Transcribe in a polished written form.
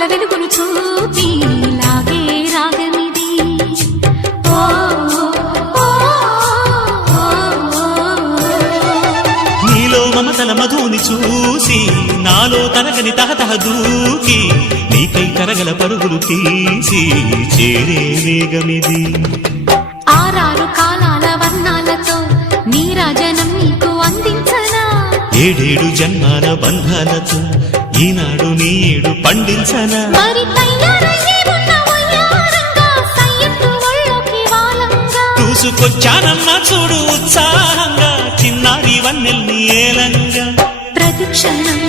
తలపుల వెలుగును చూపి లాగే రాగమిది. నీలో మమతల మధుని చూసి నాలో తరగని తహతహ దూకి నీకై తరగల పరుగులు తీసి చేరే వేగమిది. ఆరారు కాలాల వర్ణాలతో నీరాజనం నీకు అందించనా, ఏడేడు జన్మాల బంధాలతో ఈనాడు నీ ఏడు పండించనా. మరి తయారయ్యే ఉన్న వయ్యారంగా సయ్యత్తు ఒళ్ళోకి వాలంగా చూసుకొచ్చానమ్మా చూడు ఉత్సాహంగా చిన్నారి వన్నెల్ని ఏలంగా. ప్రతిక్షణం